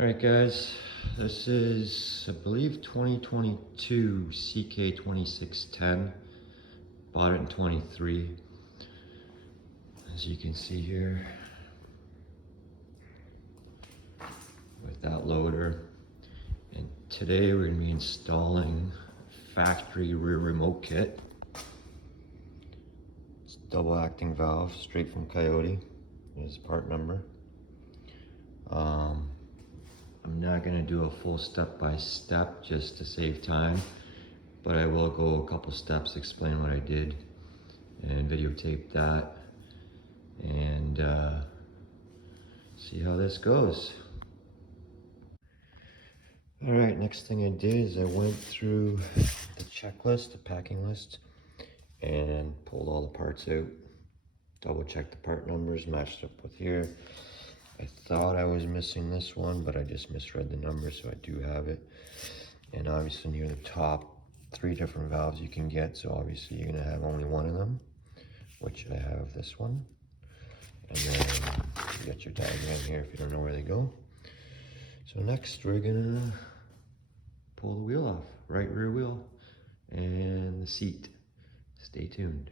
Alright guys, this is, I believe, 2022 CK2610. Bought it in 23. As you can see here, with that loader. And today we're going to be installing factory rear remote kit. It's a double acting valve, straight from Kioti. Here's the part number. I'm not going to do a full step-by-step just to save time, but I will go a couple steps, explain what I did, and videotape that, and see how this goes. Alright, next thing I did is I went through the checklist, the packing list, and pulled all the parts out. Double checked the part numbers, matched up with here. I thought I was missing this one, but I just misread the numbers, so I do have it. And obviously near the top, 3 different valves you can get, so obviously you're gonna have only one of them, which I have this one. And then you got your diagram here if you don't know where they go. So next we're gonna pull the wheel off, right rear wheel, and the seat. Stay tuned.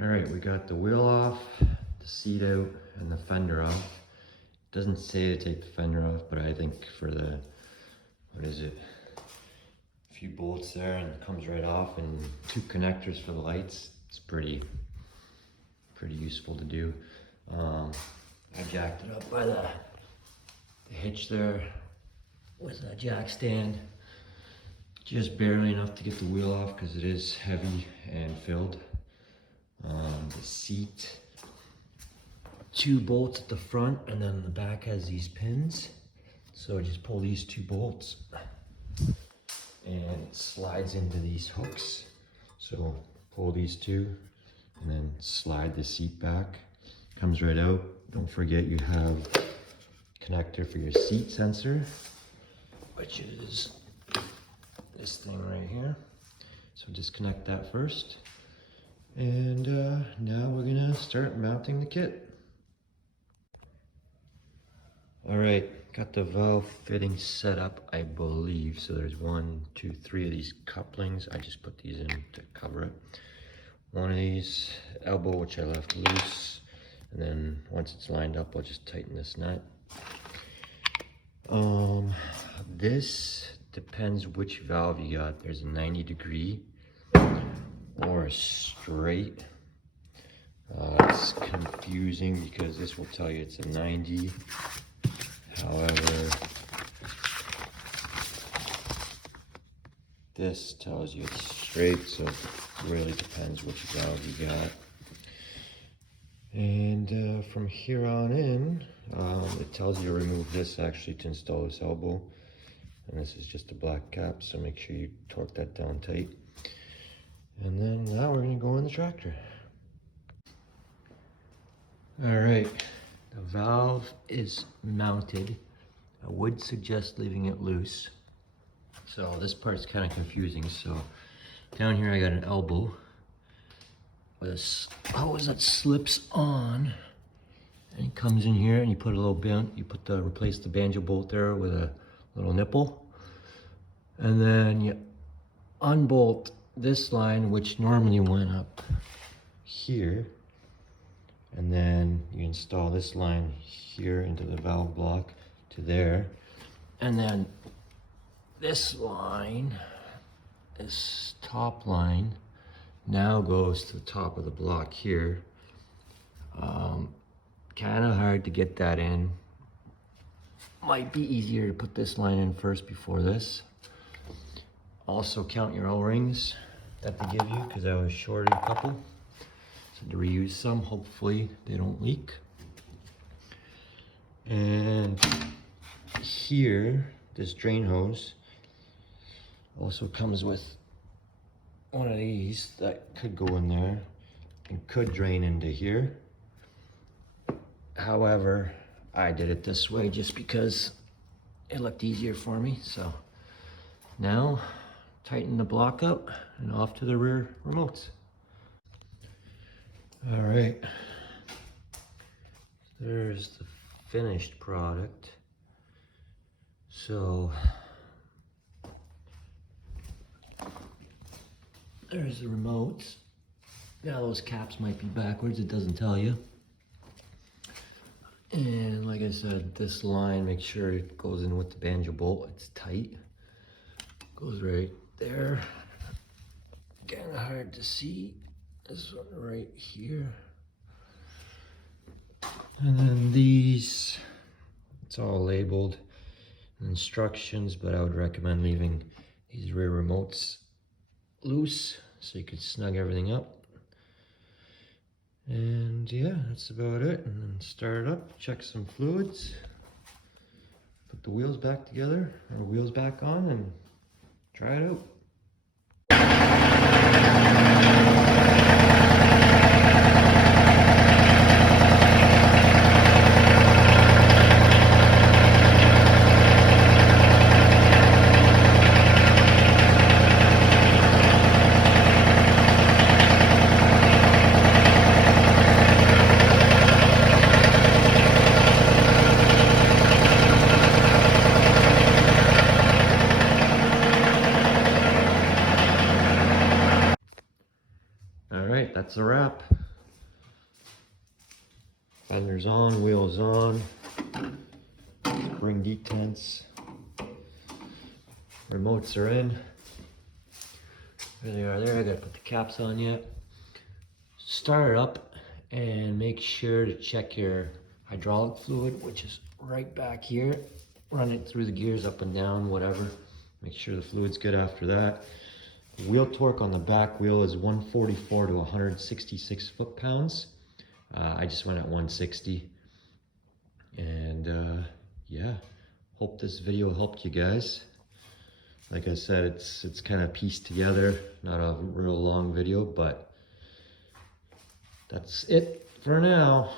All right, we got the wheel off, the seat out, and the fender off. It doesn't say to take the fender off, but I think for the, what is it? A few bolts there and it comes right off, and 2 connectors for the lights. It's pretty useful to do. I jacked it up by the hitch there with a jack stand. Just barely enough to get the wheel off because it is heavy and filled. The seat, 2 bolts at the front, and then the back has these pins. So I just pull these 2 bolts and it slides into these hooks. So pull these 2 and then slide the seat back. Comes right out. Don't forget you have connector for your seat sensor, which is this thing right here. So disconnect that first. And now we're gonna start mounting the kit. All right, got the valve fitting set up, I believe. So there's 1, 2, 3 of these couplings. I just put these in to cover it. One of these elbow, which I left loose. And then once it's lined up, I'll just tighten this nut. This depends which valve you got. There's a 90-degree or a straight. It's confusing because this will tell you it's a 90. However, this tells you it's straight, so it really depends which valve you got. And from here on in, it tells you to remove this actually to install this elbow. And this is just a black cap, so make sure you torque that down tight. And then now we're gonna go in the tractor. All right, the valve is mounted. I would suggest leaving it loose. So this part's kind of confusing. So down here I got an elbow with a hose that slips on, and it comes in here, and you put a little band. You put the replace the banjo bolt there with a little nipple, and then you unbolt this line, which normally went up here, and then you install this line here into the valve block to there, and then this line, this top line, now goes to the top of the block here. Kind of hard to get that in. Might be easier to put this line in first before this. Also count your O-rings that they give you, because I was shorted a couple. So to reuse some, hopefully they don't leak. And here, this drain hose also comes with one of these that could go in there and could drain into here. However, I did it this way just because it looked easier for me. So now tighten the block up and off to the rear remotes. All right, there's the finished product. So there's the remotes. Now those caps might be backwards, it doesn't tell you. And like I said, this line, make sure it goes in with the banjo bolt. It's tight. Goes right there. Kind of hard to see. This one right here. And then these, it's all labeled instructions, but I would recommend leaving these rear remotes loose so you could snug everything up. And yeah, that's about it. And then start it up, check some fluids, put the wheels back together, or wheels back on, and try it out. Alright, that's a wrap. Fenders on, wheels on, spring detents, remotes are in. There they are there, I gotta put the caps on yet. Start it up and make sure to check your hydraulic fluid, which is right back here. Run it through the gears up and down, whatever. Make sure the fluid's good after that. Wheel torque on the back wheel is 144 to 166 foot-pounds. I just went at 160. And yeah, hope this video helped you guys. Like I said, it's kind of pieced together, not a real long video, but that's it for now.